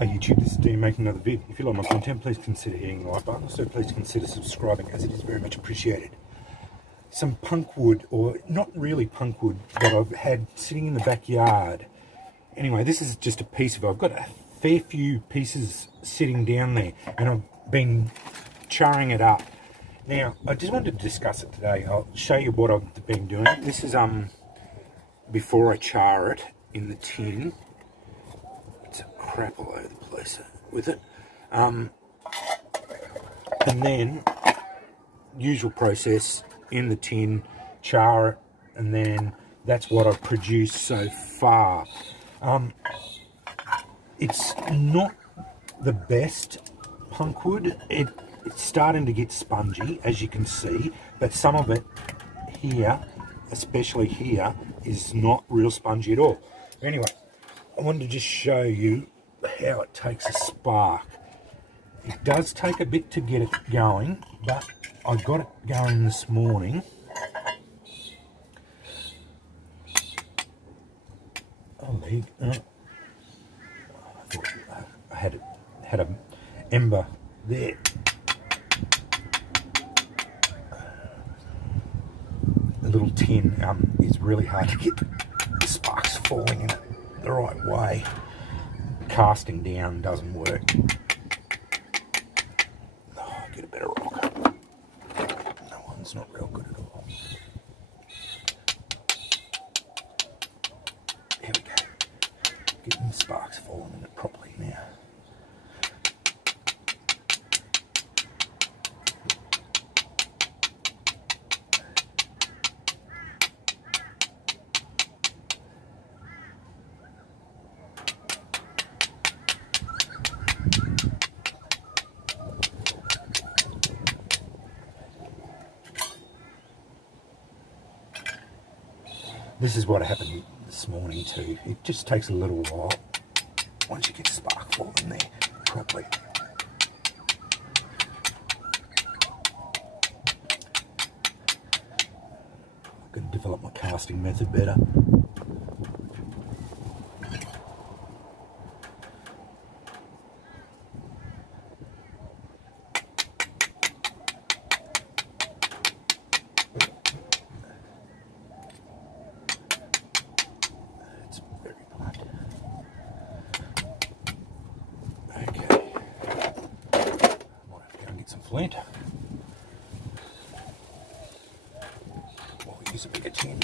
Hey YouTube, this is Dean making another vid. If you like my content, please consider hitting the like button. Also, please consider subscribing, as it is very much appreciated. Some punkwood, or not really punkwood, that I've had sitting in the backyard. Anyway, this is just a piece of it. I've got a fair few pieces sitting down there, and I've been charring it up. Now, I just wanted to discuss it today. I'll show you what I've been doing. This is before I char it in the tin. It's crap all over the place with it. And then, usual process, in the tin, char it, and then that's what I've produced so far. It's not the best punkwood. It's starting to get spongy, as you can see, but some of it here, especially here, is not real spongy at all. Anyway, I wanted to just show you how it takes a spark. It does take a bit to get it going, but I got it going this morning. Oh, there you go. I thought I had an ember there. The little tin is really hard to get the sparks falling in it the right way. Casting down doesn't work. Oh, get a better rock. No one's not real good at all. There we go. Getting the sparks falling in it properly now. This is what happened this morning too. It just takes a little while once you get spark falling there properly. I'm going to develop my casting method better. Flint. Or use a bigger tin.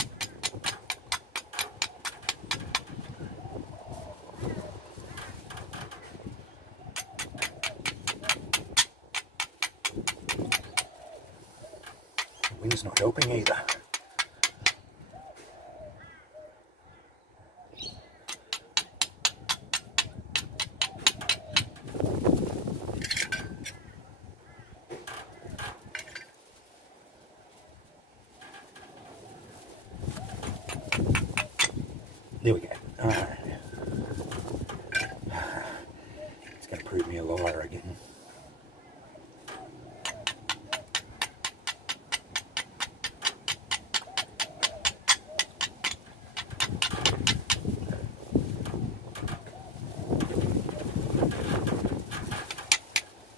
The wind's not helping either. There we go. Alright. It's going to prove me a liar again.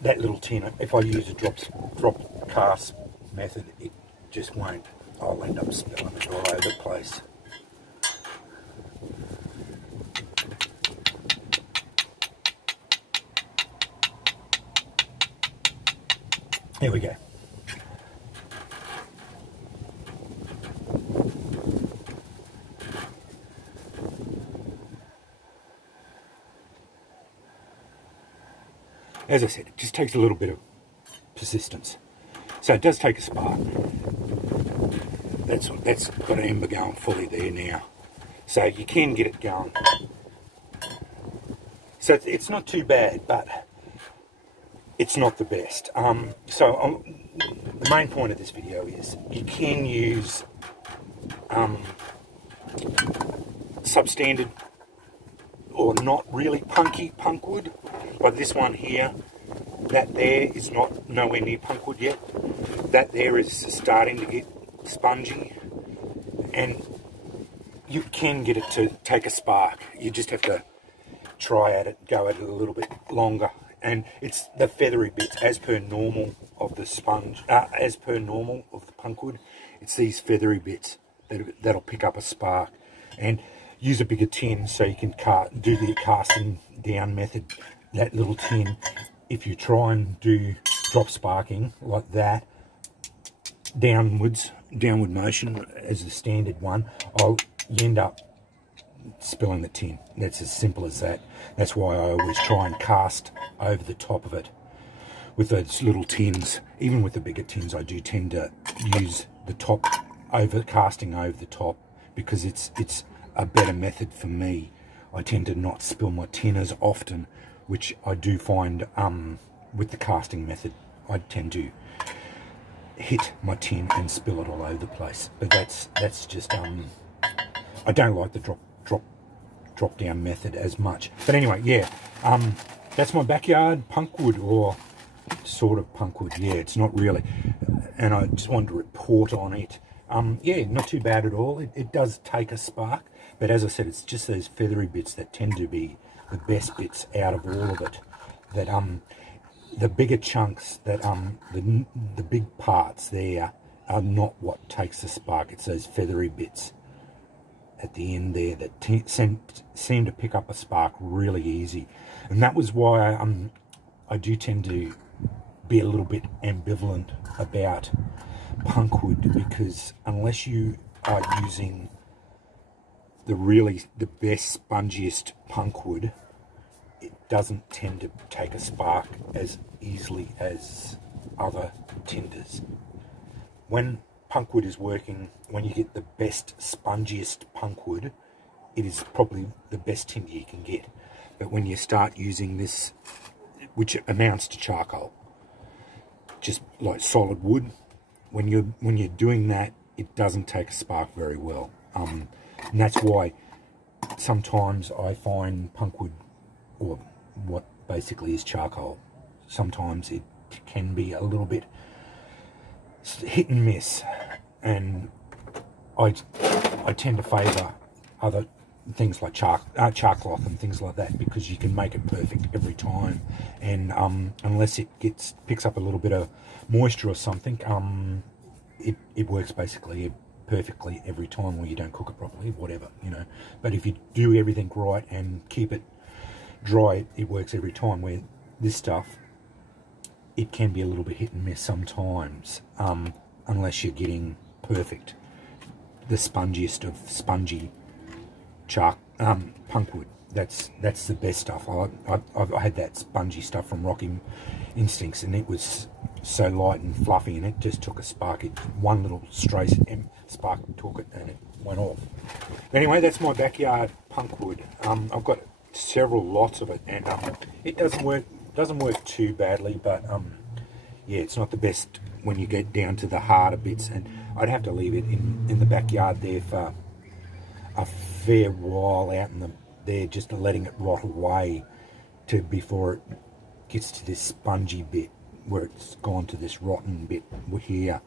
That little tin, if I use a drop cast method, it just won't. I'll end up spilling it all over the place. Here we go. As I said, it just takes a little bit of persistence. So it does take a spark. That's got an ember going fully there now. So you can get it going. So it's not too bad, but it's not the best. The main point of this video is you can use substandard or not really punky punkwood. But this one here, that there is nowhere near punkwood yet. That there is starting to get spongy, and you can get it to take a spark. You just have to try at it, go at it a little bit longer. And it's the feathery bits, as per normal of the sponge, as per normal of the punkwood. It's these feathery bits that'll pick up a spark. And use a bigger tin so you can do the casting down method. That little tin, if you try and do drop sparking like that, downward motion as the standard one, you end up spilling the tin. That's as simple as that. That's why I always try and cast over the top of it with those little tins. Even with the bigger tins, I do tend to use the top casting over the top, because it's a better method for me. I tend to not spill my tin as often, which I do find with the casting method. I tend to hit my tin and spill it all over the place. But that's just I don't like the drop down method as much. But anyway, yeah, that's my backyard punkwood, or sort of punkwood. Yeah, it's not really, and I just wanted to report on it. Yeah, not too bad at all. It does take a spark, but as I said, it's just those feathery bits that tend to be the best bits out of all of it. That the bigger chunks, that the big parts there are not what takes the spark. It's those feathery bits at the end there that seem to pick up a spark really easy. And that was why I do tend to be a little bit ambivalent about punkwood, because unless you are using the best, spongiest punkwood, it doesn't tend to take a spark as easily as other tinders. When punkwood is working, when you get the best, spongiest punkwood, it is probably the best tinder you can get. But when you start using this, which amounts to charcoal, just like solid wood, when you're doing that, it doesn't take a spark very well. And that's why sometimes I find punkwood, or what basically is charcoal, sometimes it can be a little bit hit and miss, and I tend to favour other things like charcloth and things like that, because you can make it perfect every time. And unless it picks up a little bit of moisture or something, it works basically perfectly every time, or you don't cook it properly, whatever, you know. But if you do everything right and keep it dry, it works every time. Where this stuff, it can be a little bit hit and miss sometimes, unless you're getting perfect, the spongiest of spongy punkwood. That's the best stuff. I've had that spongy stuff from Rocky Instincts, and it was so light and fluffy, and it just took a spark. One little stray spark took it, and it went off. Anyway, that's my backyard punkwood. I've got several lots of it, and it doesn't work too badly, but yeah, it's not the best when you get down to the harder bits, and I'd have to leave it in the backyard there for a fair while out there, just letting it rot away before it gets to this spongy bit where it's gone to this rotten bit here.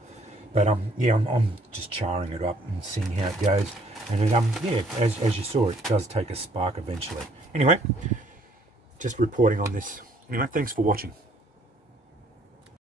But yeah, I'm just charring it up and seeing how it goes, and yeah, as you saw, it does take a spark eventually. Anyway, just reporting on this. Anyway, thanks for watching.